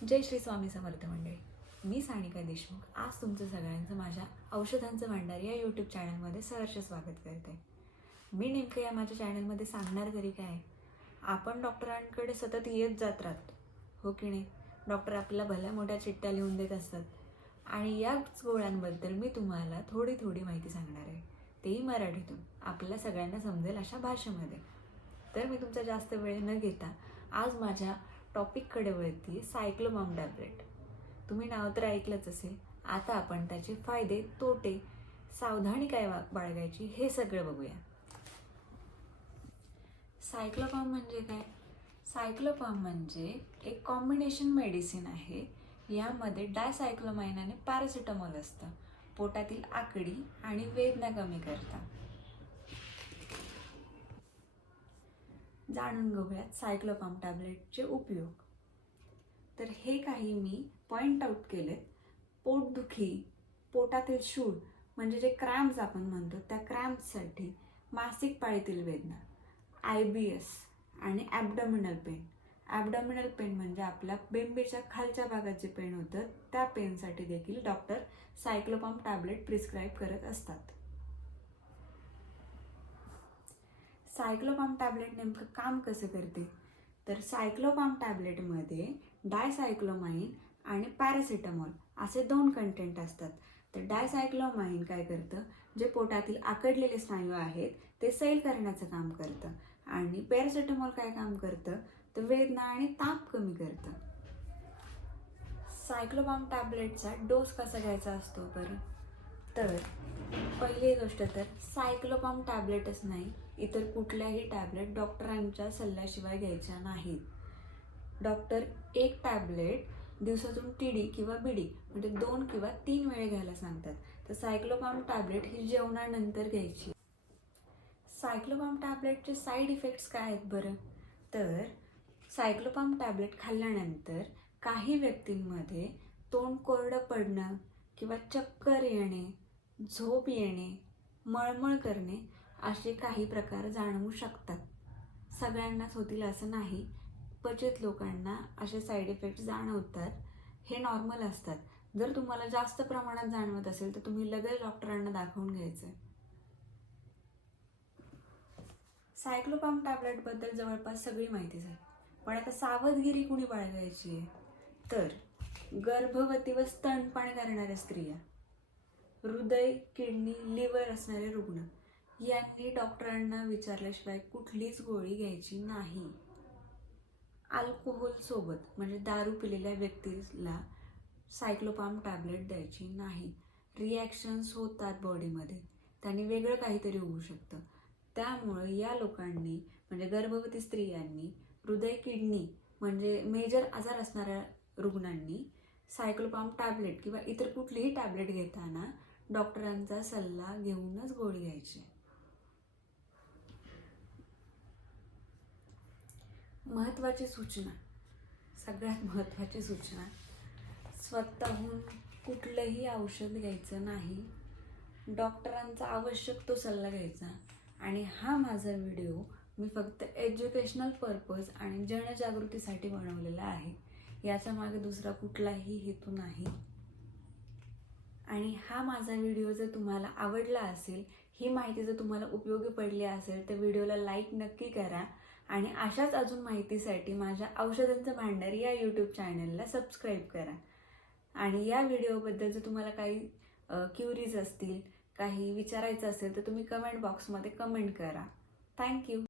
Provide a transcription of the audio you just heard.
जय श्री स्वामी समर्थ मंडळी. मी सानिका देशमुख आज तुमचं सगळ्यांचं माझ्या औषधांचं भांडार या यूट्यूब चॅनलमध्ये सहर्ष स्वागत करते. मी नेमकं या माझ्या चॅनलमध्ये सांगणार तरी काय, आपण डॉक्टरांकडे सतत येत जात राहतो, हो की नाही? डॉक्टर आपल्याला भल्या मोठ्या चिठ्ठ्या लिहून देत असतात आणि याच गोळ्यांबद्दल मी तुम्हाला थोडी माहिती सांगणार आहे, तेही मराठीतून, आपल्याला सगळ्यांना समजेल अशा भाषेमध्ये. तर मी तुमचा जास्त वेळ न घेता आज माझ्या टॉपिककडे वळती. सायक्लोमाम टॅब्लेट. तुम्ही नाव तर ऐकलंच असेल. आता आपण त्याचे फायदे, तोटे, सावधानी काय बाळगायची हे सगळं बघूया. सायक्लोमाम म्हणजे काय? सायक्लोमाम म्हणजे एक कॉम्बिनेशन मेडिसिन आहे. यामध्ये डायसायक्लोमाइन आणि पॅरासिटामॉल असतं. पोटातील आकडी आणि वेदना कमी करतात. जाणून घेऊयात सायक्लोमाम टॅब्लेटचे उपयोग. तर हे काही मी पॉइंट आउट केलेत. पोटदुखी, पोटातील शूळ म्हणजे जे क्रॅम्प्स आपण म्हणतो त्या क्रॅम्प्ससाठी, मासिक पाळीतील वेदना, IBS आणि ॲबडॉमिनल पेन. ॲबडॉमिनल पेन म्हणजे आपल्या बेंबीच्या खालच्या भागात जे पेन होतं त्या पेनसाठी देखील डॉक्टर सायक्लोमाम टॅब्लेट प्रिस्क्राईब करत असतात. सायक्लोमाम टॅब्लेट नेमकं काम कसं करते? तर सायक्लोमाम टॅब्लेटमध्ये डायसायक्लोमाइन आणि पॅरासिटामॉल असे 2 कंटेंट असतात. तर डायसायक्लोमाइन काय करतं, जे पोटातील आकडलेले स्नायू आहेत ते सैल करण्याचं काम करतं आणि पॅरासिटामॉल काय काम करतं, तर वेदना आणि ताप कमी करतं. सायक्लोमाम टॅब्लेटचा डोस कसा घ्यायचा असतो बरं? तर पहिली गोष्ट तर सायक्लोमाम टॅब्लेटच नाही, इतर कुठल्याही टॅब्लेट डॉक्टरांच्या सल्ल्याशिवाय घ्यायच्या नाहीत. डॉक्टर एक टॅब्लेट दिवसातून TD किंवा BD म्हणजे 2 किंवा 3 वेळे घ्यायला सांगतात. तर सायक्लोमाम टॅब्लेट ही जेवणानंतर घ्यायची. सायक्लोमाम टॅब्लेटचे साईड इफेक्ट्स काय आहेत बरं? तर सायक्लोमाम टॅब्लेट खाल्ल्यानंतर काही व्यक्तींमध्ये तोंड कोरडं पडणं किंवा चक्कर येणे, झोप येणे, मळमळ करणे असे काही प्रकार जाणवू शकतात. सगळ्यांनाच होतील असं नाही, क्वचित लोकांना असे साईड इफेक्ट्स जाणवतात. हे नॉर्मल असतात. जर तुम्हाला जास्त प्रमाणात जाणवत असेल तर तुम्ही लगेच डॉक्टरांना दाखवून घ्यायचं. सायक्लोमाम टॅब्लेटबद्दल जवळपास सगळी माहिती झाली, पण आता सावधगिरी कुणी बाळगायची आहे? तर गर्भवती व स्तनपान करणाऱ्या स्त्रिया, हृदय, किडनी, लिव्हर असणारे रुग्ण यांनी डॉक्टरांना विचारल्याशिवाय कुठलीच गोळी घ्यायची नाही. अल्कोहोल सोबत म्हणजे दारू पिलेल्या व्यक्तीला सायक्लोमाम टॅब्लेट द्यायची नाही. रिॲक्शन्स होतात बॉडीमध्ये, त्यांनी वेगळं काहीतरी होऊ शकतं. त्यामुळं या लोकांनी म्हणजे गर्भवती स्त्रियांनी, हृदय, किडनी म्हणजे मेजर आजार असणाऱ्या रुग्णांनी सायक्लोमाम टॅब्लेट किंवा इतर कुठलीही टॅब्लेट घेताना डॉक्टरांचा सल्ला घेऊनच गोळी घ्यायची. महत्त्वाची सूचना, सगळ्यात महत्त्वाची सूचना, स्वतःहून कुठलंही औषध घ्यायचं नाही. डॉक्टरांचा आवश्यक तो सल्ला घ्यायचा. आणि हा माझा व्हिडिओ मी फक्त एज्युकेशनल पर्पज आणि जनजागृतीसाठी बनवलेला आहे. याच्या मागे दुसरा कुठलाही हेतू नाही. आणि हा माझा व्हिडिओ जर तुम्हाला आवडला असेल, ही माहिती जर तुम्हाला उपयोगी पडली असेल तर व्हिडिओला लाईक नक्की करा. आणि अशाच अजून माहितीसाठी माझ्या औषधांचं भांडार या यूट्यूब चॅनलला सबस्क्राईब करा. आणि या व्हिडिओबद्दल जर तुम्हाला काही क्युरीज असतील, काही विचारायचं असेल तर तुम्ही कमेंट बॉक्समध्ये कमेंट करा. थँक्यू.